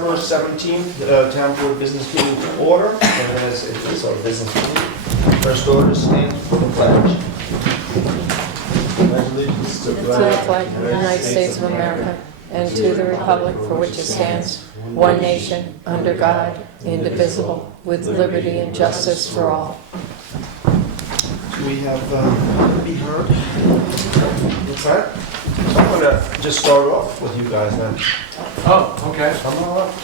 December 17th, Town Board Business Meeting to order, and as it is our business meeting, first order stands for the pledge. Pledge allegiance To the flag of the United States of America and to the republic for which it stands, one nation, under God, indivisible, with liberty and justice for all. We have be heard. What's that? I'm going to just start off with you guys then. Oh, okay. Come on up.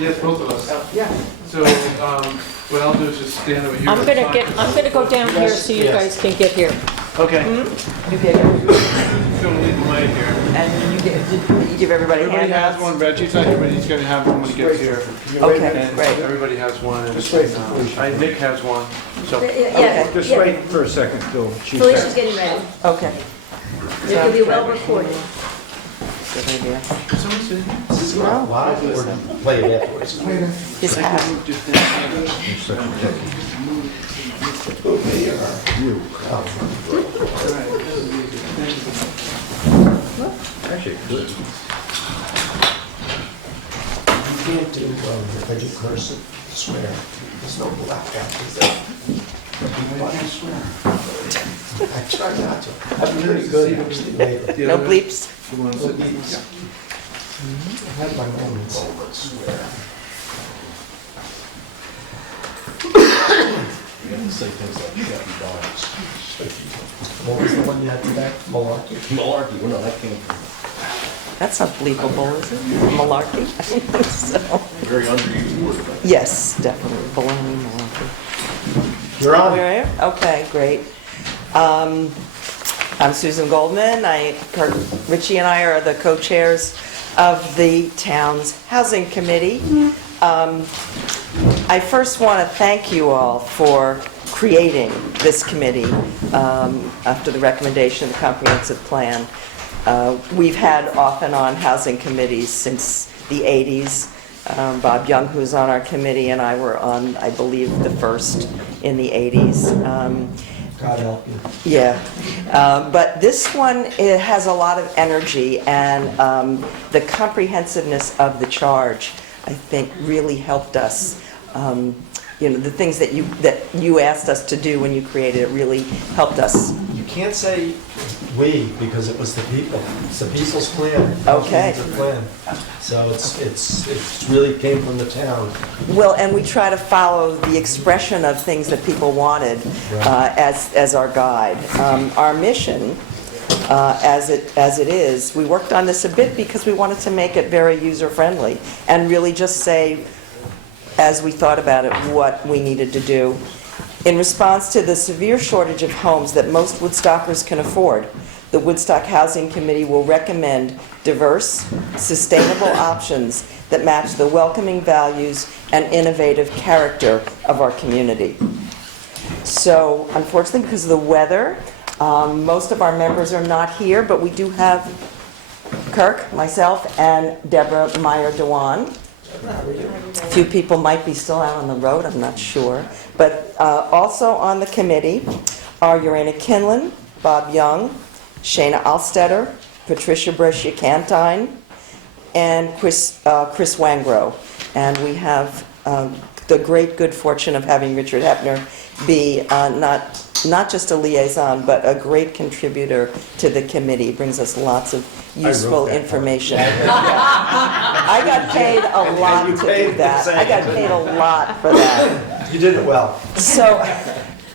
Yes, both of us. Yeah. So, what I'll do is just stand over here. I'm gonna go down here so you guys can get here. Okay. You get it. Just gonna leave the mic here. And you give everybody Everybody has handouts? one, Reggie. So everybody's gonna have one when he gets here. Okay, And great. everybody has one. And, Just wait for Felicia. Nick has one. So, Yeah, Just yeah. wait for a second till she Felicia's starts. getting ready. Okay. It can be well recorded. Good idea. someone sitting here? This is not live or play it afterwards. His hat. Just stand. Actually, good. You can't do, if I do cursive, swear. There's no black is there? I try not to. I'm pretty good actually lately. No bleeps? You want to sit? I have my moments. Swear. Say things like Chevy dogs. What was the one you had today? Malarkey? Malarkey, where that came from. That's not bleepable, is it? Malarkey? So, Very underused word. yes, definitely. Baloney, malarkey. You're on. Where are you? Okay, great. I'm Susan Goldman. Kurt Ritchie and I are the co-chairs of the town's housing committee. I first want to thank you all for creating this committee after the recommendation of the comprehensive plan. We've had off and on housing committees since the 80s. Bob Young, who's on our committee, and I were on, I believe, the first in the 80s. God help you. Yeah, but this one, it has a lot of energy, and the comprehensiveness of the charge, I think, really helped us. The things that you asked us to do when you created it really helped us. You can't say we because it was the people. It's the people's plan. Okay. It's a plan. So it's really came from the town. Well, and we try to follow the expression of things that people wanted as our guide. Our mission, as it is, we worked on this a bit because we wanted to make it very user-friendly and really just say, as we thought about it, what we needed to do. In response to the severe shortage of homes that most Woodstockers can afford, the Woodstock Housing Committee will recommend diverse, sustainable options that match the welcoming values and innovative character of our community. So, unfortunately, because of the weather, most of our members are not here, but we do have Kirk, myself, and Deborah Meyer-Dewan. A few people might be still out on the road, I'm not sure. But also on the committee are Urena Kinlan, Bob Young, Shana Alstetter, Patricia Brescia-Cantine, and Chris Wangro. And we have the great good fortune of having Richard Hepner be not just a liaison, but a great contributor to the committee. He brings us lots of useful information. I got paid a lot to do that. I got paid a lot for that. You did it well. So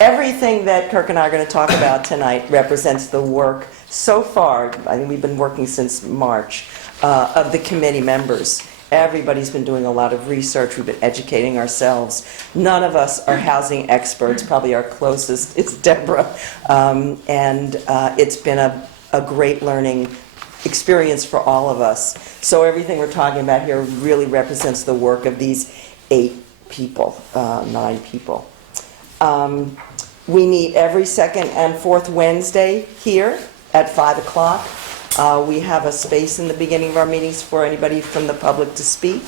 everything that Kirk and I are going to talk about tonight represents the work so far, I think we've been working since March, of the committee members. Everybody's been doing a lot of research. We've been educating ourselves. None of us are housing experts. Probably our closest is Deborah. And it's been a great learning experience for all of us. So everything we're talking about here really represents the work of these 9 people. We meet every second and fourth Wednesday here at 5 o'clock. We have a space in the beginning of our meetings for anybody from the public to speak,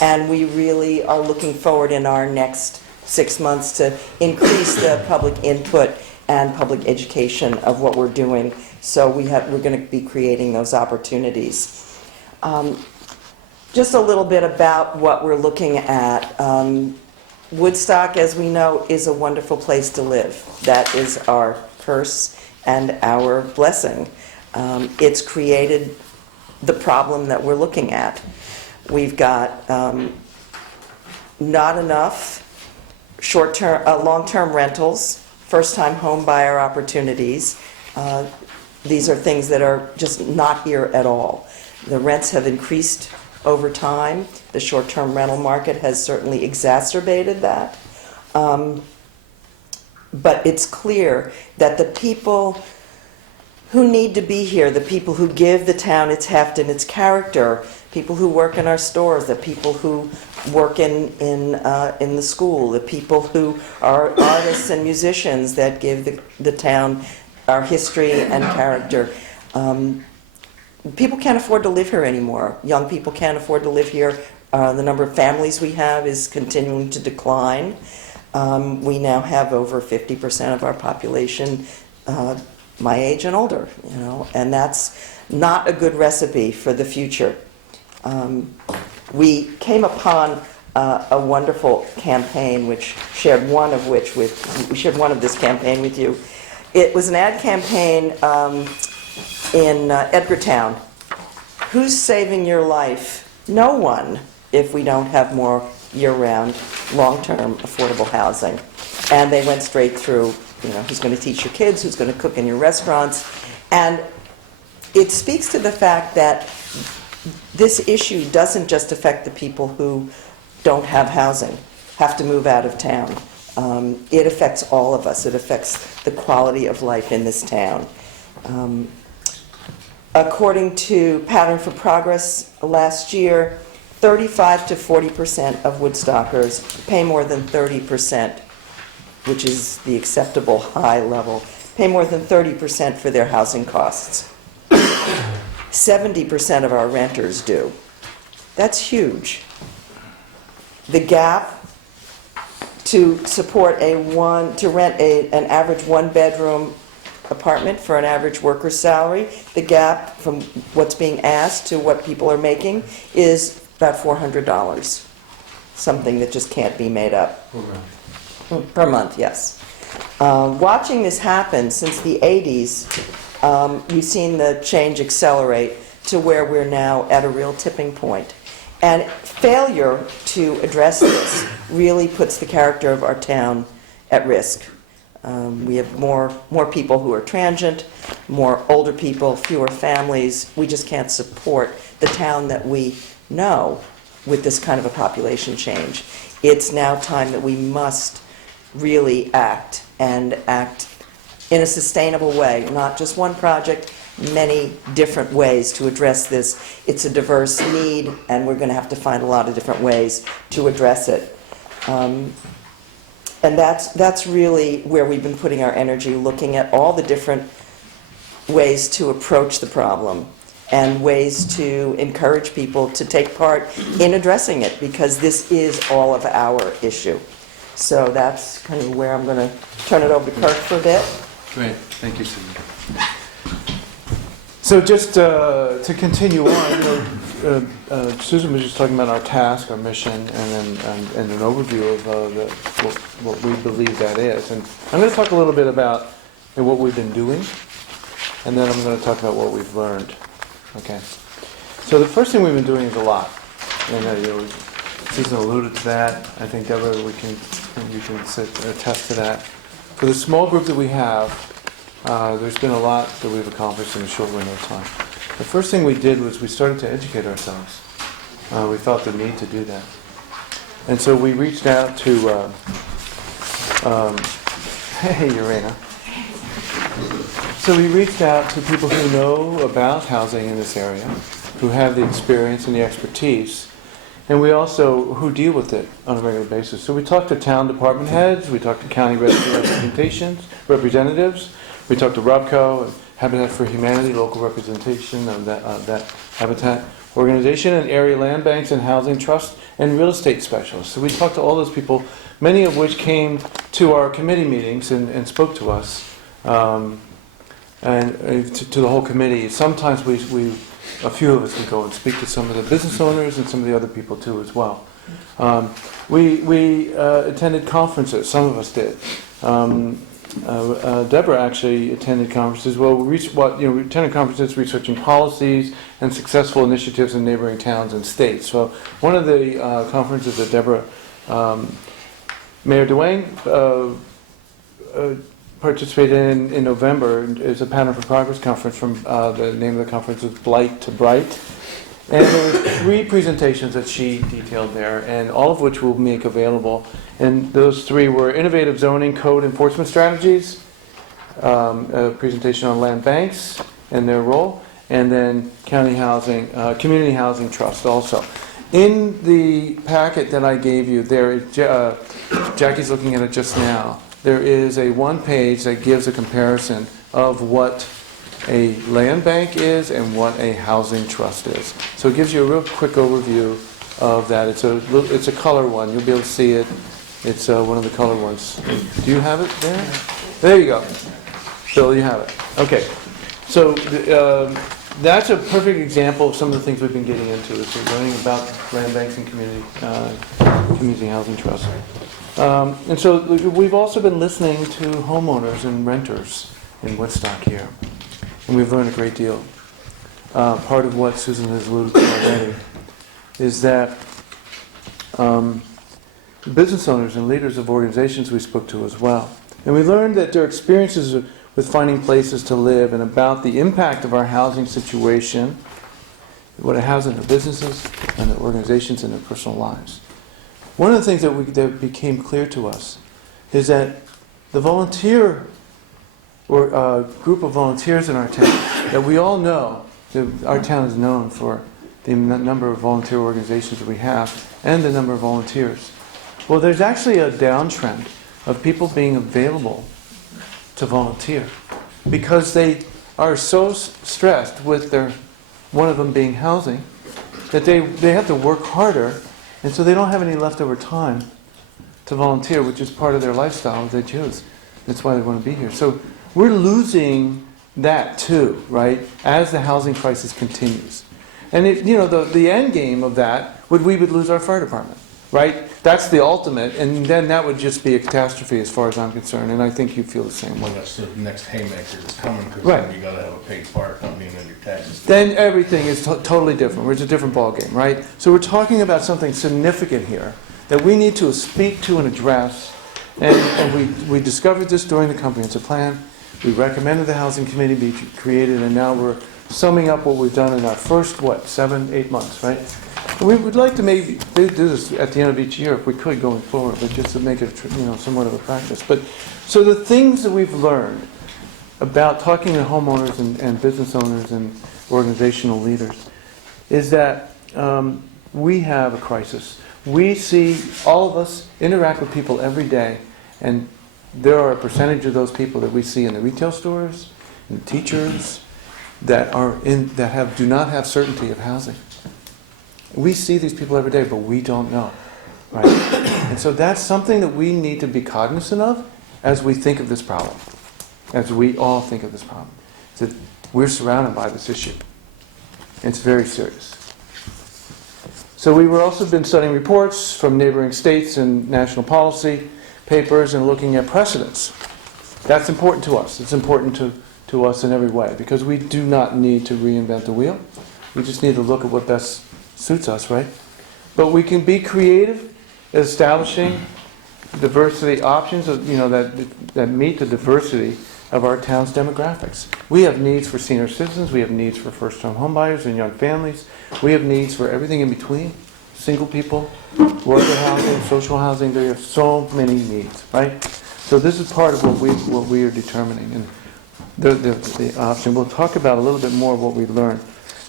and we really are looking forward in our next 6 months to increase the public input and public education of what we're doing. So we're going to be creating those opportunities. Just a little bit about what we're looking at. Woodstock, as we know, is a wonderful place to live. That is our curse and our blessing. It's created the problem that we're looking at. We've got not enough short-term, long-term rentals, first-time home buyer opportunities. These are things that are just not here at all. The rents have increased over time. The short-term rental market has certainly exacerbated that. But it's clear that the people who need to be here, the people who give the town its heft and its character, people who work in our stores, the people who work in the school, the people who are artists and musicians that give the town our history and character. People can't afford to live here anymore. Young people can't afford to live here. The number of families we have is continuing to decline. We now have over 50% of our population my age and older, and that's not a good recipe for the future. We came upon a wonderful campaign, we shared one of this campaign with you. It was an ad campaign in Edgartown. Who's saving your life? No one, if we don't have more year-round, long-term affordable housing. And they went straight through, who's going to teach your kids, who's going to cook in your restaurants. And it speaks to the fact that this issue doesn't just affect the people who don't have housing, have to move out of town. It affects all of us. It affects the quality of life in this town. According to Pattern for Progress last year, 35 to 40% of Woodstockers pay more than 30%, which is the acceptable high level, pay more than 30% for their housing costs. 70% of our renters do. That's huge. The gap to support to rent an average one-bedroom apartment for an average worker's salary, the gap from what's being asked to what people are making is about $400. Something that just can't be made up. Per month, yes. Watching this happen since the 80s, we've seen the change accelerate to where we're now at a real tipping point. And failure to address this really puts the character of our town at risk. We have more people who are transient, more older people, fewer families. We just can't support the town that we know with this kind of a population change. It's now time that we must really act, and act in a sustainable way, not just one project, many different ways to address this. It's a diverse need, and we're going to have to find a lot of different ways to address it. And that's really where we've been putting our energy, looking at all the different ways to approach the problem and ways to encourage people to take part in addressing it, because this is all of our issue. So that's kind of where I'm going to turn it over to Kirk for a bit. Great, thank you, Susan. So just to continue on, Susan was just talking about our task, our mission, and then and an overview of what we believe that is. And I'm going to talk a little bit about what we've been doing, and then I'm going to talk about what we've learned. Okay. So the first thing we've been doing is a lot, and Susan alluded to that. I think Deborah, you can attest to that. For the small group that we have, there's been a lot that we've accomplished in a short window of time. The first thing we did was we started to educate ourselves. We felt the need to do that. And so we reached out to, hey, Urena. So we reached out to people who know about housing in this area, who have the experience and the expertise, and we also who deal with it on a regular basis. So we talked to town department heads, we talked to county representatives, we talked to RUBCO and Habitat for Humanity, local representation of that Habitat organization, and area land banks and housing trust and real estate specialists. So we talked to all those people, many of which came to our committee meetings and spoke to us, and to the whole committee. Sometimes we a few of us can go and speak to some of the business owners and some of the other people too as well. We attended conferences. Some of us did. Deborah actually attended conferences. Well, we attended conferences researching policies and successful initiatives in neighboring towns and states. So one of the conferences that Deborah, Mayor Dwayne, participated in November is a Pattern for Progress conference. From the name of the conference was Blight to Bright. And there were 3 presentations that she detailed there, and all of which we'll make available. And those 3 were innovative zoning code enforcement strategies, a presentation on land banks and their role, and then county housing, community housing trust also. In the packet that I gave you, there, Jackie's looking at it just now. There is a 1-page that gives a comparison of what a land bank is and what a housing trust is. So it gives you a real quick overview of that. It's a color one. You'll be able to see it. It's one of the color ones. Do you have it there? There you go. Bill, you have it. Okay. So that's a perfect example of some of the things we've been getting into. Is we're learning about land banks and community housing trusts. And so we've also been listening to homeowners and renters in Woodstock here. And we've learned a great deal. Part of what Susan has alluded to already is that business owners and leaders of organizations we spoke to as well. And we learned that their experiences with finding places to live and about the impact of our housing situation, what it has on their businesses and their organizations and their personal lives. One of the things that became clear to us is that the volunteer or a group of volunteers in our town that we all know, that our town is known for the number of volunteer organizations that we have and the number of volunteers. Well, there's actually a downtrend of people being available to volunteer because they are so stressed with one of them being housing that they have to work harder, and so they don't have any leftover time to volunteer, which is part of their lifestyle that they choose. That's why they want to be here. So we're losing that too, right, as the housing crisis continues. And the end game of that we would lose our fire department, right? That's the ultimate, and then that would just be a catastrophe as far as I'm concerned, and I think you feel the same Well, way. that's the next haymaker that's coming, because Right. then you gotta have a paid fire company and then your taxes. Then everything is totally different. It's a different ballgame, right? So we're talking about something significant here that we need to speak to and address, and we discovered this during the comprehensive plan. We recommended the housing committee be created, and now we're summing up what we've done in our first, 7-8 months, right? And we would like to maybe do this at the end of each year if we could going forward, but just to make it somewhat of a practice. But so the things that we've learned about talking to homeowners and business owners and organizational leaders is that we have a crisis. We see, all of us interact with people every day, and there are a percentage of those people that we see in the retail stores, and teachers, that do not have certainty of housing. We see these people every day, but we don't know, right? And so that's something that we need to be cognizant of as we think of this problem, as we all think of this problem. That we're surrounded by this issue. It's very serious. So we've also been studying reports from neighboring states and national policy papers and looking at precedents. That's important to us. It's important to us in every way, because we do not need to reinvent the wheel. We just need to look at what best suits us, right? But we can be creative, establishing diversity options that meet the diversity of our town's demographics. We have needs for senior citizens. We have needs for first-time homebuyers and young families. We have needs for everything in between. Single people, worker housing, social housing. There are so many needs, right? So this is part of what we are determining, and the option. We'll talk about a little bit more of what we've learned.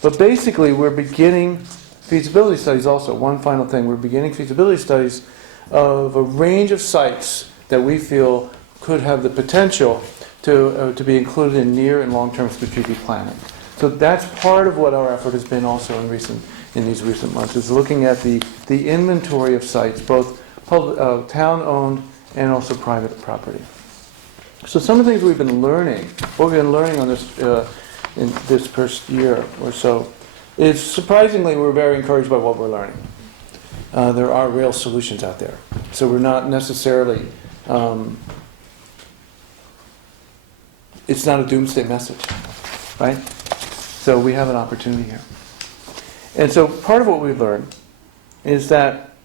But basically, we're beginning feasibility studies also. One final thing, we're beginning feasibility studies of a range of sites that we feel could have the potential to be included in near and long-term strategic planning. So that's part of what our effort has been also in these recent months, is looking at the inventory of sites, both town-owned and also private property. So some of the things what we've been learning on this in this first year or so, is surprisingly we're very encouraged by what we're learning. There are real solutions out there. So we're not necessarily, it's not a doomsday message, right? So we have an opportunity here. And so part of what we've learned is that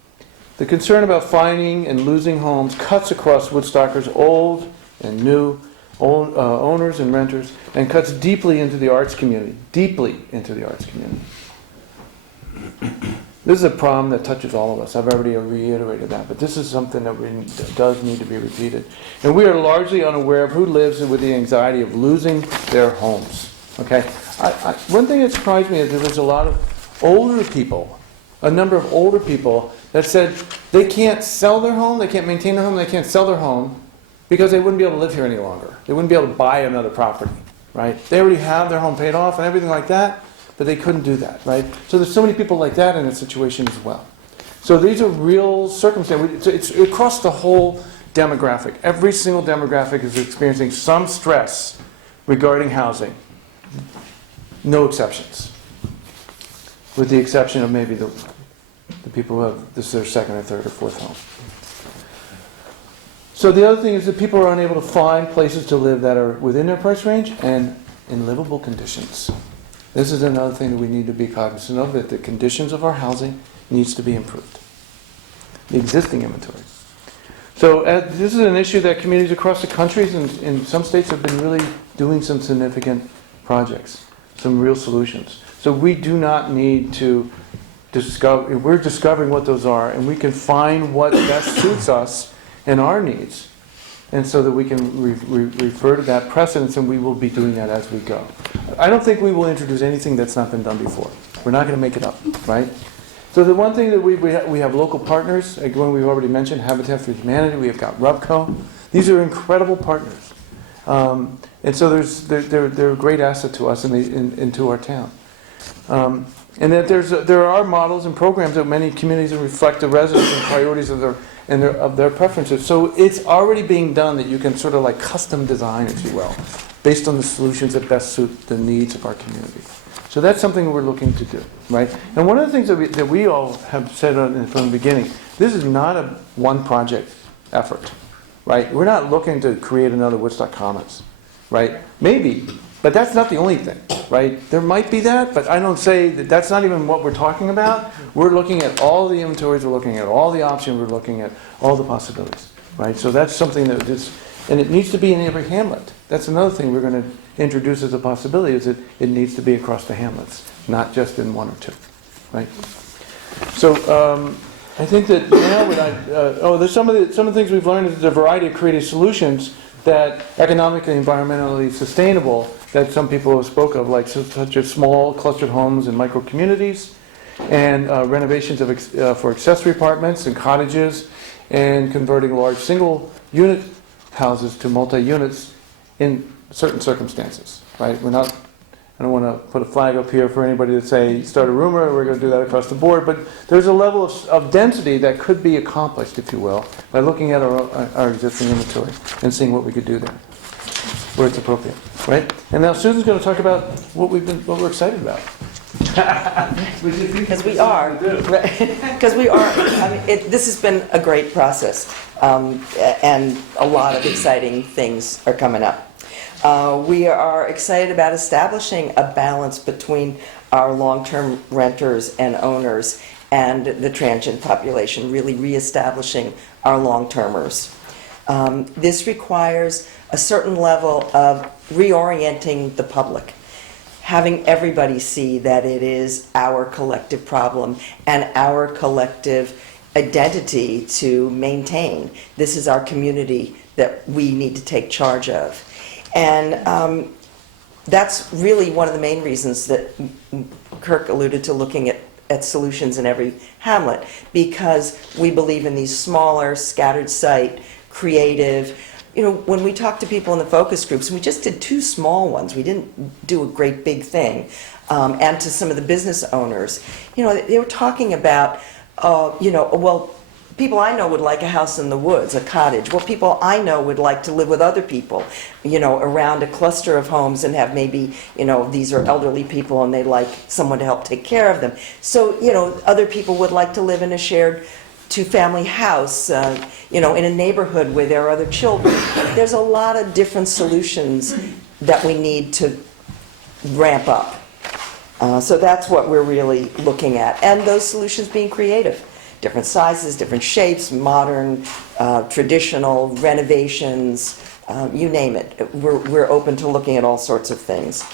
the concern about finding and losing homes cuts across Woodstockers, old and new, owners and renters, and cuts deeply into the arts community, deeply into the arts community. This is a problem that touches all of us. I've already reiterated that, but this is something that does need to be repeated. And we are largely unaware of who lives with the anxiety of losing their homes. Okay? One thing that surprised me is that there's a lot of older people, a number of older people that said they can't sell their home, they can't maintain their home, they can't sell their home because they wouldn't be able to live here any longer. They wouldn't be able to buy another property, right? They already have their home paid off and everything like that, but they couldn't do that, right? So there's so many people like that in a situation as well. So these are real circumstances. It's across the whole demographic. Every single demographic is experiencing some stress regarding housing. No exceptions. With the exception of maybe the people who have this is their second or third or fourth home. So the other thing is that people are unable to find places to live that are within their price range and in livable conditions. This is another thing that we need to be cognizant of, that the conditions of our housing needs to be improved. The existing inventory. So this is an issue that communities across the country and in some states have been really doing some significant projects, some real solutions. So we do not need to discover, we're discovering what those are, and we can find what best suits us and our needs. And so that we can refer to that precedence, and we will be doing that as we go. I don't think we will introduce anything that's not been done before. We're not going to make it up, right? So the one thing that we have local partners, again, we've already mentioned, Habitat for Humanity, we have got Rubco. These are incredible partners. And so they're a great asset to us and to our town. And that there are models and programs that many communities that reflect the residents and priorities of their preferences. So it's already being done that you can sort of like custom design, if you will, based on the solutions that best suit the needs of our community. So that's something we're looking to do, right? And one of the things that we all have said from the beginning, this is not a one project effort, right? We're not looking to create another Woodstock Commons, right? Maybe, but that's not the only thing, right? There might be that, but I don't say that that's not even what we're talking about. We're looking at all the inventories, we're looking at all the options, we're looking at all the possibilities, right? So that's something that is, and it needs to be in every hamlet. That's another thing we're going to introduce as a possibility, is that it needs to be across the hamlets, not just in one or two, right? So I think that now, there's some of the things we've learned is a variety of creative solutions that economically, environmentally sustainable that some people have spoke of, like such as small clustered homes and micro communities, and renovations for accessory apartments and cottages, and converting large single unit houses to multi-units in certain circumstances, right? I don't want to put a flag up here for anybody to say, start a rumor, we're going to do that across the board, but there's a level of density that could be accomplished, if you will, by looking at our existing inventory and seeing what we could do there, where it's appropriate, right? And now Susan's going to talk about what we're excited about. Because we are. Because we are. I mean, this has been a great process, and a lot of exciting things are coming up. We are excited about establishing a balance between our long-term renters and owners and the transient population, really reestablishing our long-termers. This requires a certain level of reorienting the public, having everybody see that it is our collective problem and our collective identity to maintain. This is our community that we need to take charge of. And that's really one of the main reasons that Kirk alluded to looking at solutions in every hamlet, because we believe in these smaller, scattered site, creative. You know, when we talk to people in the focus groups, we just did 2 small ones. We didn't do a great big thing. And to some of the business owners, you know, they were talking about, people I know would like a house in the woods, a cottage. Well, people I know would like to live with other people, around a cluster of homes and have maybe, these are elderly people and they like someone to help take care of them. So, other people would like to live in a shared two-family house, in a neighborhood where there are other children. There's a lot of different solutions that we need to ramp up. So that's what we're really looking at. And those solutions being creative. Different sizes, different shapes, modern, traditional, renovations, you name it. We're open to looking at all sorts of things.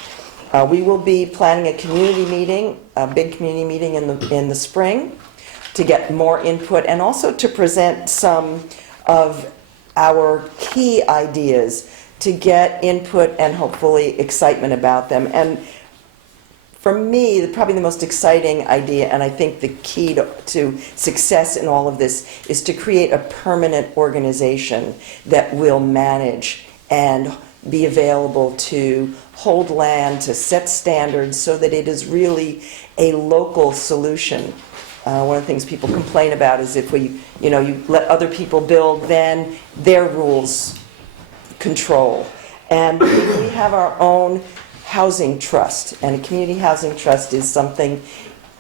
We will be planning a community meeting, a big community meeting in the spring to get more input and also to present some of our key ideas to get input and hopefully excitement about them. And for me, probably the most exciting idea, and I think the key to success in all of this, is to create a permanent organization that will manage and be available to hold land, to set standards, so that it is really a local solution. One of the things people complain about is if you let other people build, then their rules control. And we have our own housing trust, and a community housing trust is something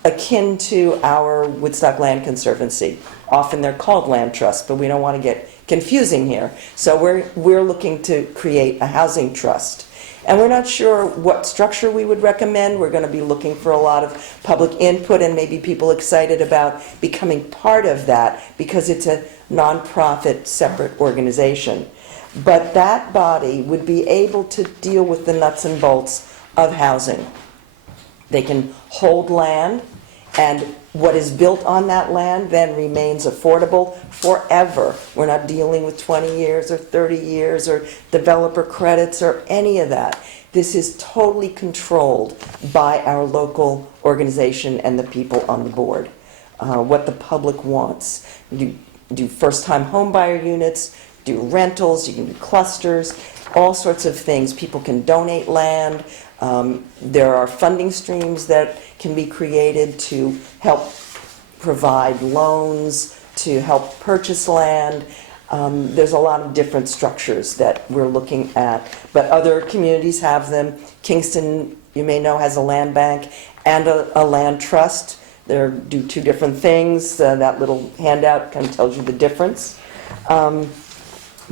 akin to our Woodstock Land Conservancy. Often they're called land trusts, but we don't want to get confusing here. So we're looking to create a housing trust. And we're not sure what structure we would recommend. We're going to be looking for a lot of public input and maybe people excited about becoming part of that because it's a nonprofit separate organization. But that body would be able to deal with the nuts and bolts of housing. They can hold land, and what is built on that land then remains affordable forever. We're not dealing with 20 years or 30 years or developer credits or any of that. This is totally controlled by our local organization and the people on the board. What the public wants. You do first-time home buyer units, do rentals, you can do clusters, all sorts of things. People can donate land. There are funding streams that can be created to help provide loans, to help purchase land. There's a lot of different structures that we're looking at, but other communities have them. Kingston, you may know, has a land bank and a land trust. They do two different things. That little handout kind of tells you the difference.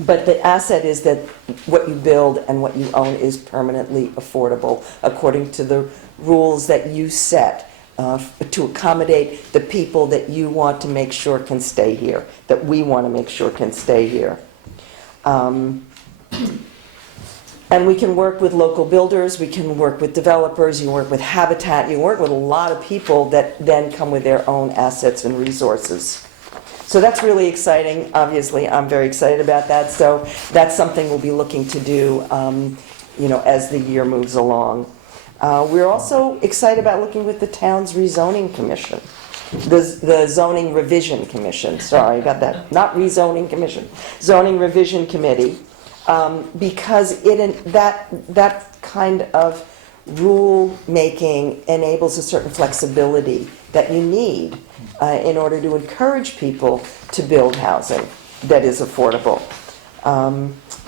But the asset is that what you build and what you own is permanently affordable according to the rules that you set to accommodate the people that you want to make sure can stay here, that we want to make sure can stay here. And we can work with local builders, we can work with developers, you can work with Habitat, you can work with a lot of people that then come with their own assets and resources. So that's really exciting. Obviously, I'm very excited about that. So that's something we'll be looking to do, as the year moves along. We're also excited about looking with the town's rezoning commission, the zoning revision commission. Sorry, I got that. Not rezoning commission, zoning revision committee, because that kind of rule making enables a certain flexibility that you need in order to encourage people to build housing that is affordable.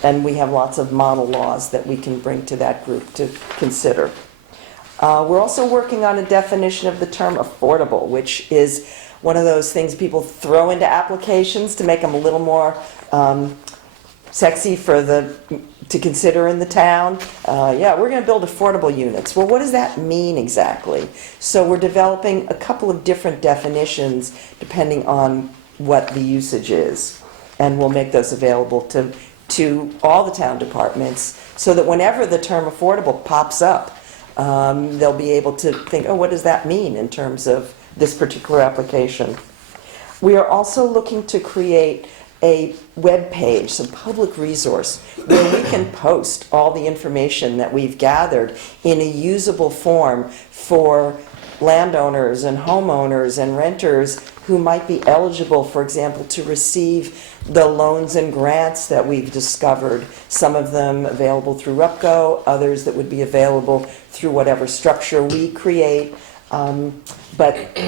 And we have lots of model laws that we can bring to that group to consider. We're also working on a definition of the term affordable, which is one of those things people throw into applications to make them a little more sexy to consider in the town. Yeah, we're going to build affordable units. Well, what does that mean exactly? So we're developing a couple of different definitions depending on what the usage is. And we'll make those available to all the town departments so that whenever the term affordable pops up, they'll be able to think, oh, what does that mean in terms of this particular application? We are also looking to create a web page, some public resource, where we can post all the information that we've gathered in a usable form for landowners and homeowners and renters who might be eligible, for example, to receive the loans and grants that we've discovered, some of them available through RUPCO, others that would be available through whatever structure we create. But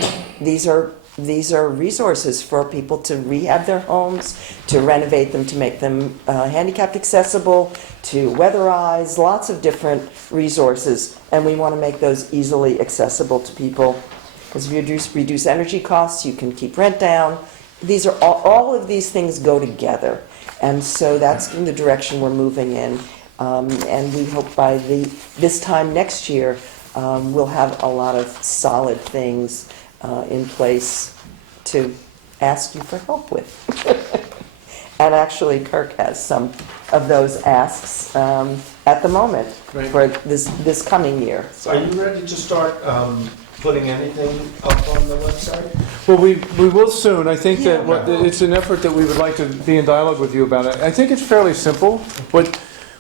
these are these are resources for people to rehab their homes, to renovate them, to make them handicapped accessible, to weatherize, lots of different resources. And we want to make those easily accessible to people. Because if you reduce energy costs, you can keep rent down. These are all of these things go together. And so that's the direction we're moving in. And we hope by this time next year, we'll have a lot of solid things in place to ask you for help with. And actually, Kirk has some of those asks at the moment for this coming year. Are you ready to start putting anything up on the website? Well, we will soon. I think that it's an effort that we would like to be in dialogue with you about. I think it's fairly simple.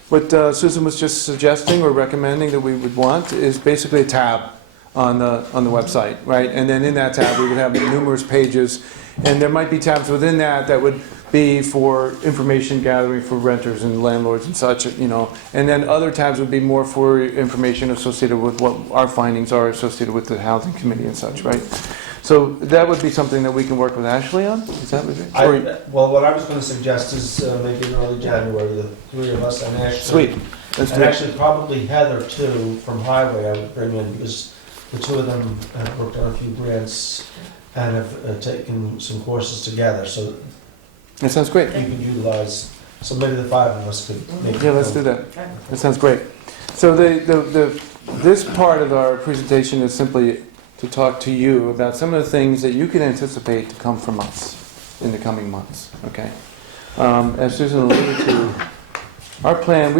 What Susan was just suggesting or recommending that we would want is basically a tab on the website, right? And then in that tab we would have numerous pages, and there might be tabs within that would be for information gathering for renters and landlords and such, you know. And then other tabs would be more for information associated with what our findings are associated with the housing committee and such, right? So that would be something that we can work with Ashley on? Is that what Well, what I was going to suggest is maybe in early January, the three of us and Ashley. Sweet. Let's do And it. actually probably Heather too, from Highway, I would bring in, because the two of them have worked on a few grants and have taken some courses together, so That sounds great. you can utilize, so maybe the five of us could maybe. Yeah, let's do that. That sounds great. So this part of our presentation is simply to talk to you about some of the things that you can anticipate to come from us in the coming months, okay? As Susan alluded to, our plan,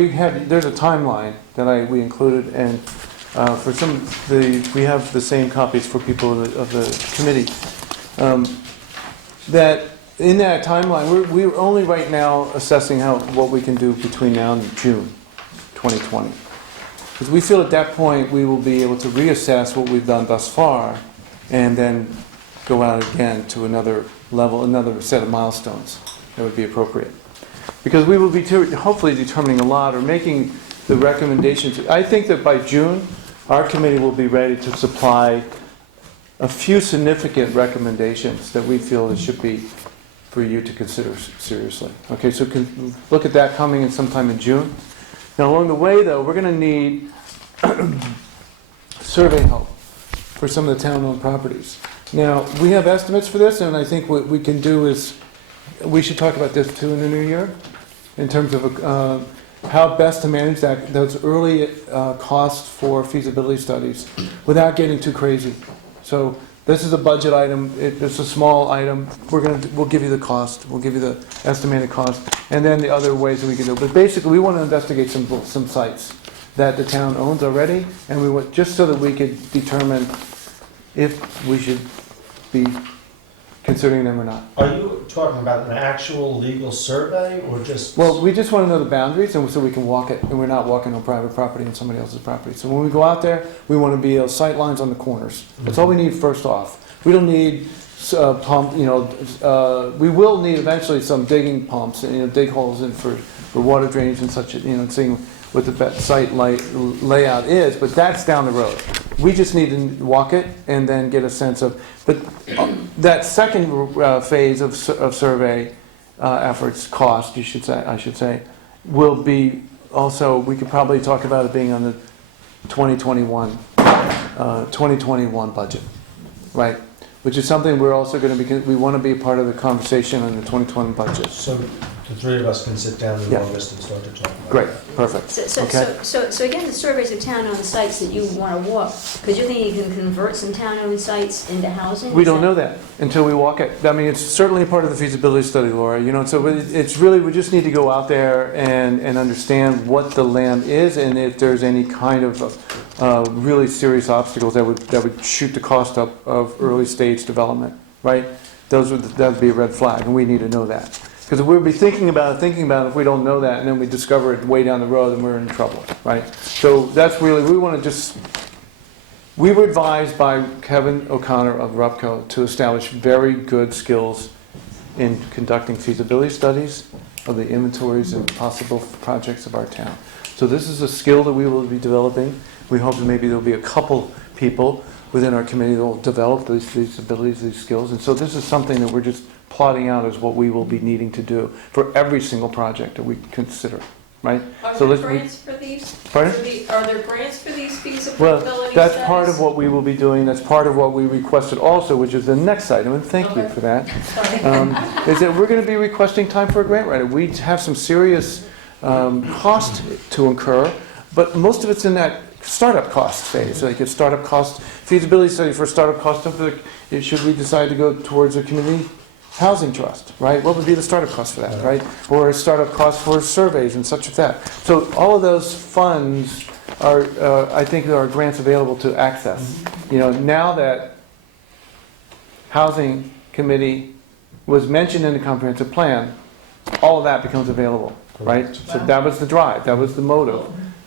there's a timeline that we included, and for we have the same copies for people of the committee. That in that timeline, we're only right now assessing what we can do between now and June 2020. Because we feel at that point we will be able to reassess what we've done thus far and then go out again to another level, another set of milestones that would be appropriate. Because we will be hopefully determining a lot or making the recommendations. I think that by June, our committee will be ready to supply a few significant recommendations that we feel it should be for you to consider seriously. Okay, so look at that coming in sometime in June. Now along the way though, we're going to need survey help for some of the town-owned properties. Now, we have estimates for this, and I think what we can do is, we should talk about this too in the new year, in terms of how best to manage those early costs for feasibility studies without getting too crazy. So this is a budget item, it's a small item, we'll give you the cost, we'll give you the estimated cost, and then the other ways that we can do it. But basically, we want to investigate some sites that the town owns already, and we want, just so that we could determine if we should be considering them or not. Are you talking about an actual legal survey or just? Well, we just want to know the boundaries, and so we can walk it, and we're not walking on private property and somebody else's property. So when we go out there, we want to be sight lines on the corners. That's all we need first off. We don't need pump, we will need eventually some digging pumps, and dig holes in for water drainage and such, seeing what the site layout is, but that's down the road. We just need to walk it and then get a sense of, but that second phase of survey efforts, cost, I should say, will be also, we could probably talk about it being on the 2021 budget, right? Which is something we're also going to be, we want to be a part of the conversation on the 2020 budget. So the three of us can sit down in August and start to talk about it. Great, perfect. So again, the surveys of town-owned sites that you want to walk, because you think you can convert some town-owned sites into housing? We don't know that until we walk it. I mean, it's certainly a part of the feasibility study, Laura. So it's really, we just need to go out there and understand what the land is, and if there's any kind of really serious obstacles that would shoot the cost up of early stage development, right? That would be a red flag, and we need to know that. Because we'll be thinking about it if we don't know that, and then we discover it way down the road, and we're in trouble, right? So that's really, we were advised by Kevin O'Connor of RUPCO to establish very good skills in conducting feasibility studies of the inventories and possible projects of our town. So this is a skill that we will be developing. We hope that maybe there'll be a couple people within our committee that will develop these abilities, these skills. And so this is something that we're just plotting out as what we will be needing to do for every single project that we consider, right? Are So there let's- grants for these? Pardon? Are there grants for these Well, feasibility that's studies? part of what we will be doing. That's part of what we requested also, which is the next item, and thank you Okay. for that. Sorry. Is that we're going to be requesting time for a grant writer. We have some serious cost to incur, but most of it's in that startup cost phase. Like a startup cost, feasibility study for a startup cost of should we decide to go towards a community housing trust, right? What would be the startup cost for that, right? Or a startup cost for surveys and such as that. So all of those funds are, I think there are grants available to access. You know, now that housing committee was mentioned in the comprehensive plan, all of that becomes available, right? So that was the drive, that was the motive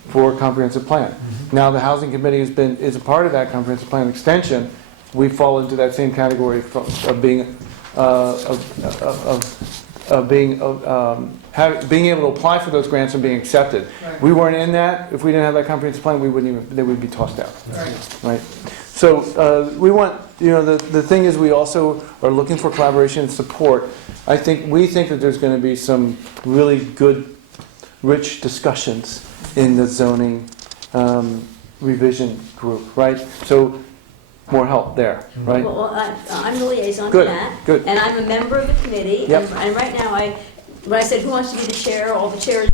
for comprehensive plan. Now the housing committee is a part of that comprehensive plan extension. We fall into that same category of being being able to apply for those grants and being accepted. Right. We weren't in that. If we didn't have that comprehensive plan, they would be tossed out. Right. So we want, the thing is, we also are looking for collaboration and support. We think that there's going to be some really good, rich discussions in the zoning revision group, right? So more help there, right? Well, I'm the liaison to Good, that. good. And I'm a member of the committee. Yep. And right now, when I said who wants to be the chair, all the chairs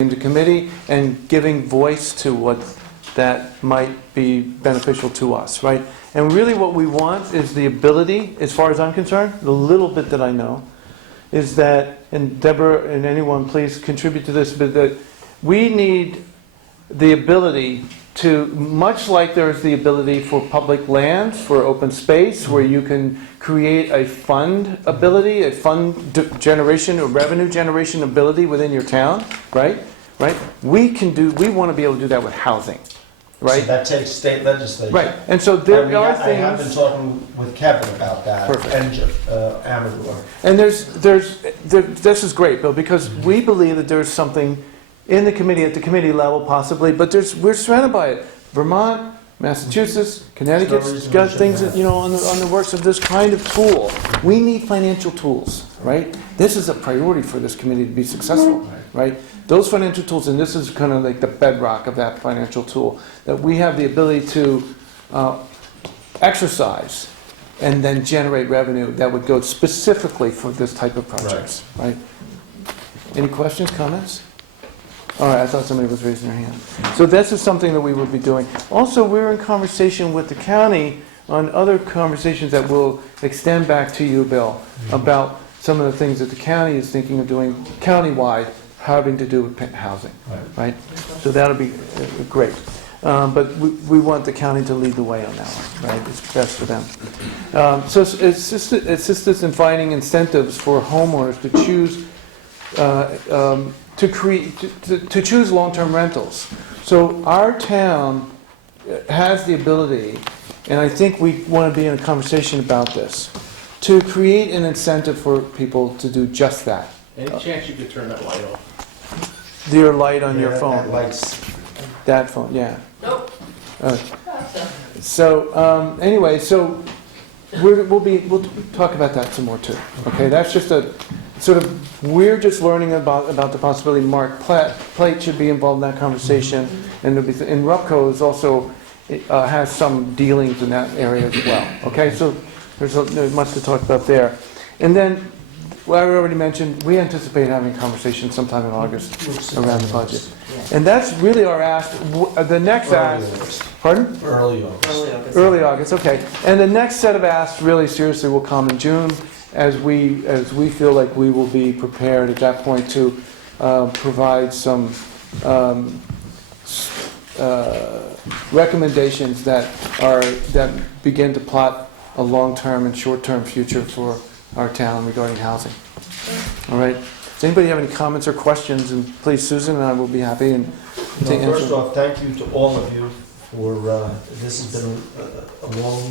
Into committee and giving voice to what that might be beneficial to us, right? And really what we want is the ability, as far as I'm concerned, the little bit that I know, is that, and Deborah and anyone please contribute to this, but that we need the ability to, much like there's the ability for public lands, for open space, where you can create a fund ability, a fund generation, a revenue generation ability within your town, right? Right? We want to be able to do that with housing, right? So that takes state legislation. Right. And so there are I have been things. talking with Kevin about that. Perfect. And Amador. And this is great, Bill, because we believe that there's something in the committee, at the committee level possibly, but we're surrounded by it. Vermont, Massachusetts, Connecticut's got things that, on the works of this kind of tool. We need financial tools, right? This is a priority for this committee to be successful, right? Those financial tools, and this is kind of like the bedrock of that financial tool, that we have the ability to exercise and then generate revenue that would go specifically for this type of projects, right? Any questions, comments? All right, I thought somebody was raising their hand. So this is something that we would be doing. Also, we're in conversation with the county on other conversations that will extend back to you, Bill, about some of the things that the county is thinking of doing countywide, having to do with housing, right? So that'll be great. But we want the county to lead the way on that one, right? It's best for them. So assist us in finding incentives for homeowners to choose to choose long-term rentals. So our town has the ability, and I think we want to be in a conversation about this, to create an incentive for people to do just that. Any chance you could turn that light off? Your light on your That phone. lights. That phone, yeah. Nope. So anyway, so we'll talk about that some more too. Okay, that's just sort of, we're just learning about the possibility Mark Plate should be involved in that conversation, and RUPCO is also, has some dealings in that area as well. Okay, so there's much to talk about there. And then, well, I already mentioned, we anticipate having a conversation sometime in August around the budget. And that's really our ask. The next ask, pardon? Early August. Early August, okay. And the next set of asks really seriously will come in June, as we feel like we will be prepared at that point to provide some recommendations that begin to plot a long-term and short-term future for our town regarding housing. All right. Does anybody have any comments or questions? And please, Susan and I will be happy to answer. First off, thank you to all of you for this has been a long